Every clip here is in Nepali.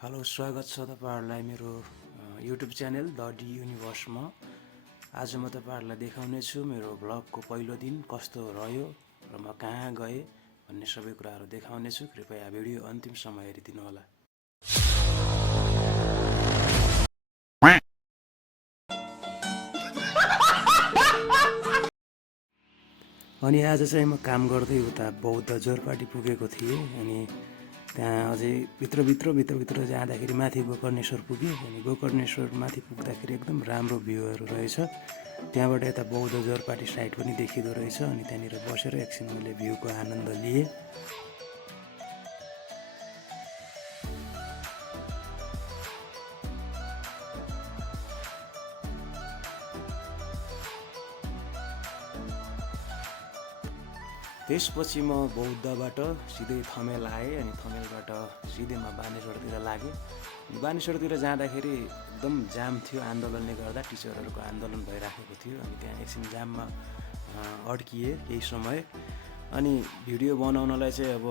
हेलो, स्वागत छ तपाईहरुलाई मेरो युट्युब च्यानल द डी युनिभर्समा। आज म तपाईहरुलाई देखाउने छु मेरो भ्लगको पहिलो दिन कस्तो रह्यो र म कहाँ गए भन्ने सबै कुराहरु देखाउने छु। कृपया भिडियो अन्तिमसम्म हेरिदिनु होला। अनि आज चाहिँ म काम गर्दै उता बौद्ध जोरपाटी पुगेको थिएँ। अनि त्यहाँ अझै भित्र जाँदाखेरि माथि गोकर्णेश्वर पुगेँ। अनि गोकर्णेश्वर माथि पुग्दाखेरि एकदम राम्रो भ्यूहरू रहेछ। त्यहाँबाट यता बौद्ध जोरपाटी साइड पनि देखिँदो रहेछ। अनि त्यहाँनिर बसेर एकछिन मैले भ्यूको आनन्द लिएँ। त्यसपछि म बौद्धबाट सिधै थमेल आएँ। अनि थमेलबाट सिधै म बानेश्वरतिर लागेँ। बानेश्वरतिर जाँदाखेरि एकदम जाम थियो आन्दोलनले गर्दा। टिचरहरूको आन्दोलन भइराखेको थियो। अनि त्यहाँ एकछिन जाममा अड्किएँ केही समय। अनि भिडियो बनाउनलाई चाहिँ अब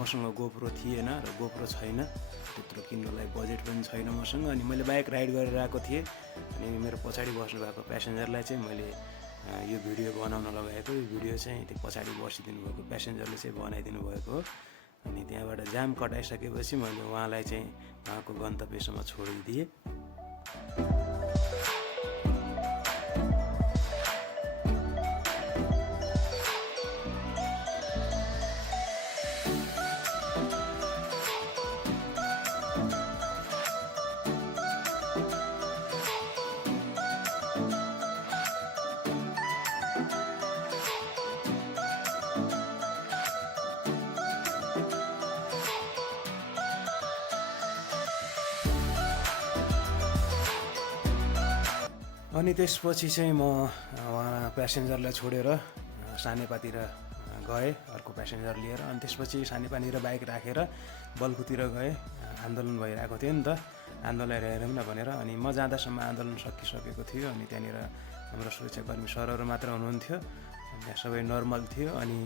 मसँग गोप्रो थिएन र गोप्रो छैन, त्यत्रो किन्नलाई बजेट पनि छैन मसँग। अनि मैले बाइक राइड गरेर आएको थिएँ। अनि मेरो पछाडि बस्नु भएको प्यासेन्जरलाई चाहिँ मैले यो भिडियो बनाउन लगाएको। यो भिडियो चाहिँ त्यो पछाडि बसिदिनु भएको प्यासेन्जरले चाहिँ बनाइदिनु भएको हो। अनि त्यहाँबाट जाम कटाइसकेपछि मैले उहाँलाई चाहिँ उहाँको गन्तव्यसम्म छोडिदिएँ। अनि त्यसपछि चाहिँ म उहाँ प्यासेन्जरलाई छोडेर सानेपातिर गएँ अर्को प्यासेन्जर लिएर। अनि त्यसपछि सानेपातिर बाइक राखेर बल्खुतिर गएँ। आन्दोलन भइरहेको थियो नि त, आन्दोलन हेरौँ न भनेर। अनि म जाँदासम्म आन्दोलन सकिसकेको थियो। अनि त्यहाँनिर हाम्रो सुरक्षाकर्मी सरहरू मात्र हुनुहुन्थ्यो। त्यहाँ सबै नर्मल थियो। अनि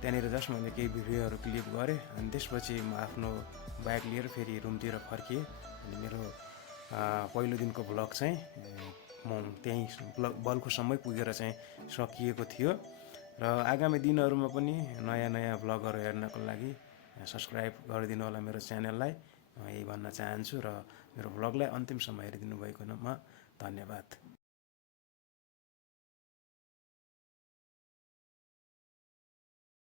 त्यहाँनिर जस्ट मैले केही भिडियोहरू क्लिप गरेँ। अनि त्यसपछि म आफ्नो बाइक लिएर फेरि रुमतिर फर्किएँ। अनि मेरो पहिलो दिनको भ्लग चाहिँ म त्यहीँ बल्खुसम्मै पुगेर चाहिँ सकिएको थियो। र आगामी दिनहरूमा पनि नयाँ भ्लगहरू हेर्नको लागि सब्सक्राइब गरिदिनु होला मेरो च्यानललाई, यही भन्न चाहन्छु। र मेरो भ्लगलाई अन्तिमसम्म हेरिदिनु भएकोमा धन्यवाद।